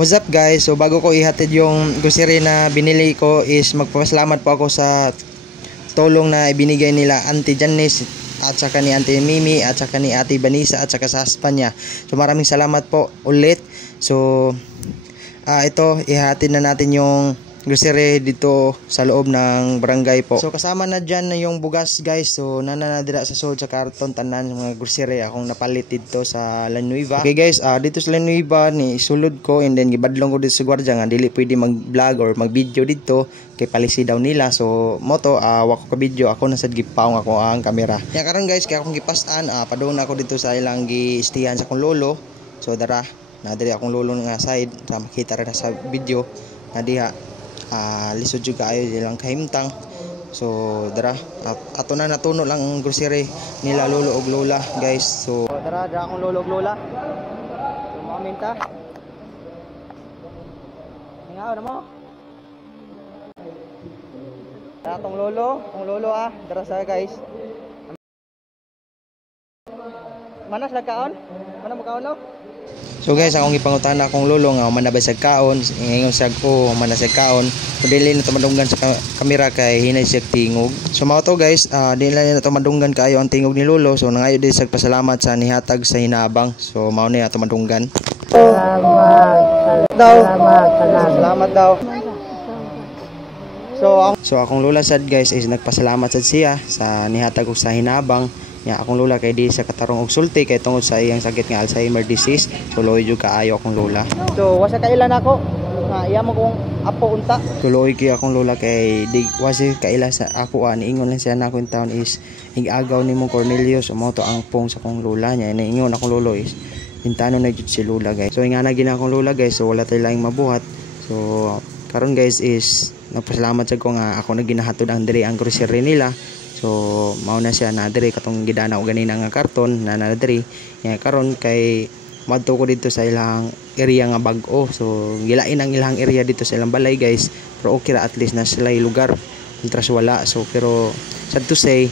What's up guys? So bago ko ihatid yung grocery na binili ko is magpapasalamat po ako sa tulong na ibinigay nila Auntie Janice at saka ni Auntie Mimi at saka ni Ate Vanessa at saka sa husband niya. So maraming salamat po ulit. So ito ihatid na natin yung grocery dito sa loob ng barangay po. So kasama na dyan na yung bugas guys. So nananadira sa sold sa karton tanan mga grocery akong napalit dito sa La Nueva. Okay guys, dito sa La Nueva ni isulod ko and then gibadlong ko dito sa gwardiya nga dili pwede mag-vlog or mag-video dito kay palisi daw nila. So moto wako ka video ako nasad gipaong ako ang kamera. Ya karon guys kay akong gipastaan padung ako dito sa ilang giistihan sa akong lolo. So dara na diri akong lolo nga side sa makita ra sa video na diha lisod jud kaayo ilang kahimtang. So dara ato na natuno lang ang grocery nila lolo og lola guys. So dara akong lolo og lola. So maminta hingaw na mo atong lolo dara sa guys. Manas lagkaon mana mo kaon no. So guys, akong ipangutana akong lolo nga manabay sa kaon, ingon siya ko manasay kaon. So dili na to madunggan sa kamera kay hinay siya tingog. So mao to guys, dili na to madunggan kayo ang tingog ni lolo. So nangayo di sa pasalamat sa nihatag sa hinabang. So mao ni ato madunggan. Salamat daw. So akong lola sad guys is nagpasalamat sad siya sa nihatag og sa hinabang. Ya akong lola kay di sa katarong og sulti kay tungod sa iyang sakit nga Alzheimer disease. So loy jud kaayo akong lola. So wasa kailan ako iya mo kong apo unta. So loy kay akong lola kay di wasi kaila sa apo niingon lang siya na akong taon is igagaw nimo Cornelius o mo to ang pong sa akong lola niya. Niingon akong lolo is pintano na jud si lola guys. So ingana gina akong lola guys. So wala tay laing mabuhat. So karon guys is nagpasalamat sad ko nga ako na ginahatod ang diri ang grocery nila. So mao na siya na diri katong gidana og ganina nga karton na diri. Ya karon kay madto ko dito sa ilang area nga bag-o. So gilain ang ilang area dito sa ilang balay guys. Pero okay ra at least na sila lugar. Ultras wala. So pero sad to say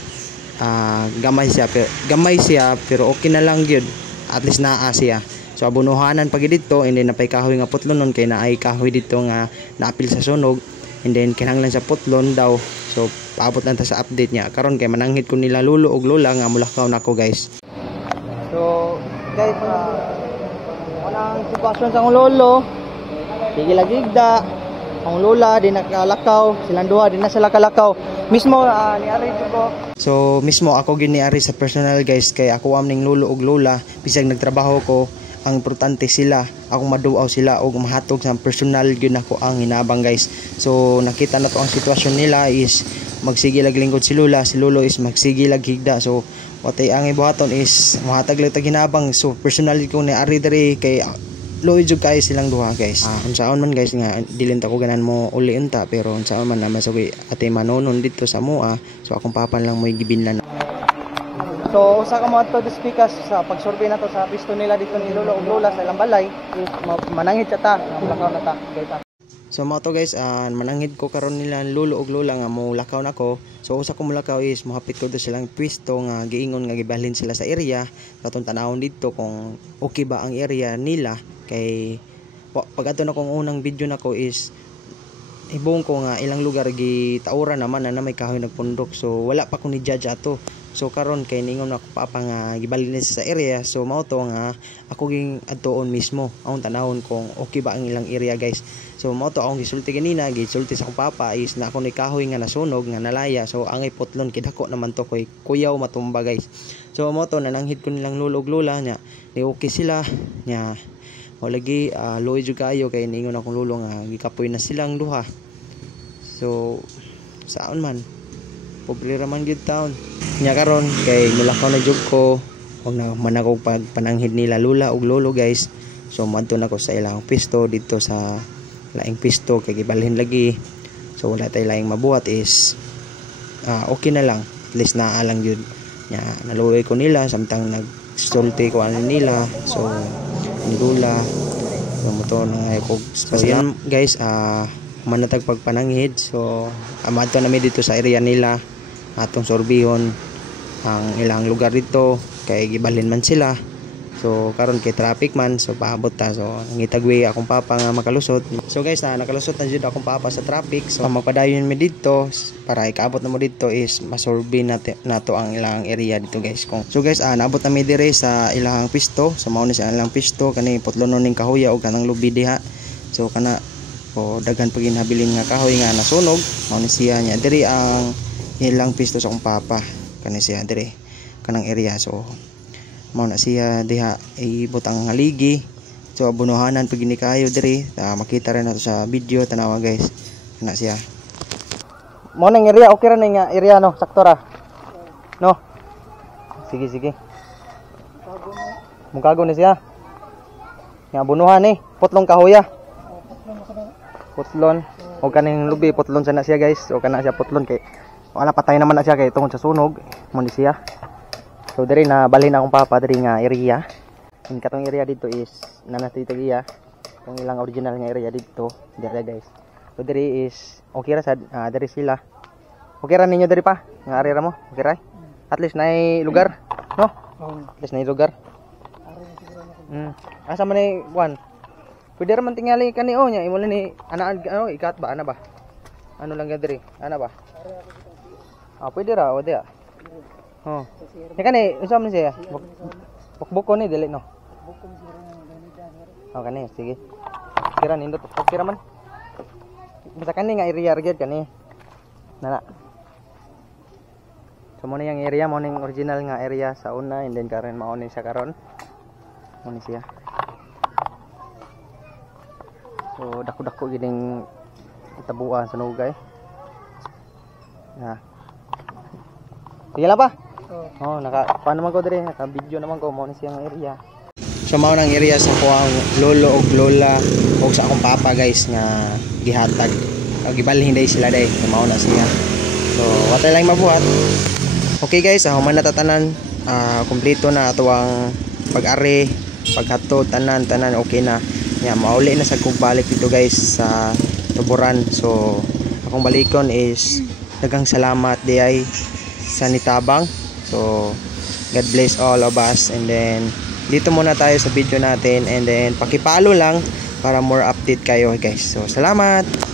gamay siya pero okay na lang gyud. At least naa siya. So abunuhanan pag dito and then napay kahoy nga putlonon kay naay kahoy dito nga naapil sa sunog. And then kinahanglan sa putlon daw. So paabot lang ta sa update niya karon kay mananghid ko nila lolo og lola nga mulakaw nako guys. So guys wanang sitwasyon sa akong lolo sige lagigda ang lola di nakalakaw silang duha di na sila kalakaw mismo niari ko. So mismo ako giniari sa personal guys kay ako amning lolo og lola bisag nagtrabaho ko ang importante sila akong maduaw sila og mahatog sa personal gyud nako ang hinabang guys. So nakita na to ang sitwasyon nila is magsige lag lingkod si lolo is magsige lag higda. So watay ang ibuhaton is mahatag lang tag hinabang. So personal ko ni ari diri kay loy jud kay silang duha guys. Unsaon man guys nga dilin ta ko ganan mo uli unta pero unsaon man naman sa ate manonon dito sa moa. So akong papan lang mo'y gibinlan. So usa ka mo adto dispikas sa pagsurvey nato sa pisto nila dito ni lolo ug lola sa ilang balay manangit ta lakaw na ta guys. So mao to guys manangit ko karon nila lolo ug lola nga mo lakaw nako. So usa ko mulakaw is mohapit ko do silang pwesto nga giingon nga gibalhin sila sa area katong tanawon dito kung okay ba ang area nila kay pag ato na kong unang video nako is ibong ko nga ilang lugar gitaura naman na may kahoy nagpundok. So wala pa ko ni judge ato. So karon kay ningon ako papa nga gibalhin sa area. So mao to nga ako ging adtoon mismo ang tanawon kung okay ba ang ilang area guys. So mao to akong gisulti ganina gisulti sa akong papa is na ako ni kahoy nga nasunog nga nalaya. So angay putlon kidako naman to koy kuyaw matumba guys. So mao to nananghid ko nilang lolo ug lola nya ni okay sila nya o lagi loy jud kayo kay ningon akong lolo nga gikapoy na silang duha. So saon man pobre ra man gyud taon nya karon kay mulakaw na jud ko og na manakog pagpananghid nila lula ug lolo guys. So madto na ko sa ilang pisto dito sa laing pisto kay gibalhin lagi. So wala tay laing mabuhat is okay na lang at least naa lang jud nya naluoy ko nila samtang nagsulti ko ano nila. So ni lula so moto na ay ko yan guys manatag pagpananghid. So amadto na mi dito sa area nila atong sorbihon ang ilang lugar dito kay gibalhin man sila So karon kay traffic man, so paabot ta. So ngitagwi akong papa nga makalusot. So guys, nakalusot na jud akong papa sa traffic. So magpadayon mi dito para ikaabot na mo dito is masurvey nato ang ilang area dito guys. So guys, naabot na mi dire sa ilang pisto. So mao ni sa ilang pisto kani putlonon ning kahoy o kanang lubi diha. So kana o daghan pag inhabilin nga kahoy nga nasunog, mao ni siya nya diri ang ilang pisto sa akong papa. Kani siya dire kanang area. So mao na siya diha ibutang haligi. So abunuhanan pag ini kayo diri, makita rin nato sa video tanawa guys. Kana siya. Mao nang area, okay ra ning area no, sakto ra. No. Sige sige. Mukago na siya. Nga bunuhan ni, putlong kahoya. Putlon. O kaning lubi putlon sana siya guys. O kana siya putlon kay wala patay naman na siya kay tungod sa sunog. Mo ni siya. So diri na balhin akong papa diri nga area. Yung katong area dito is nanatitag iya. Yung ilang original nga area dito, diri guys. So diri is okay ra sad, diri sila. Okay ra ninyo diri pa? Nga area mo? Okay ra? At least nay lugar, no? At least nay lugar. Asa man ni one? Pwede ra man tingali kani nya imo ni ana ano ikat ba ana ba? Ano lang diri? Ana ba? Pwede ra o dia. Oh. Ni kani usam ni siya. Bukbuk ko ni dili no. Kani sige. Kira nindot kira man. Basta kani nga area gyud kani. Nana. So mo yang area mo ning original nga area sa una and then karon mao ni sa karon. Mo ni siya. So dako-dako gining tabuan sa nugay. Na. Sige lang pa. Paano naman ko diri, naka-video naman ko mo ni siyang area. So mao nang area sa kuang lolo og lola og sa akong papa guys nga gihatag. Gibalhin day sila day, mao na siya. So watay lang mabuhat. Okay guys, human na tatanan, kompleto na ato ang pag-ari, paghatod tanan okay na. Nya mauli na sa kog balik dito guys sa Tuburan. So akong balikon is daghang salamat diay sa nitabang. So God bless all of us, and then dito muna tayo sa video natin, and then pakipalo lang para more update kayo guys. So salamat.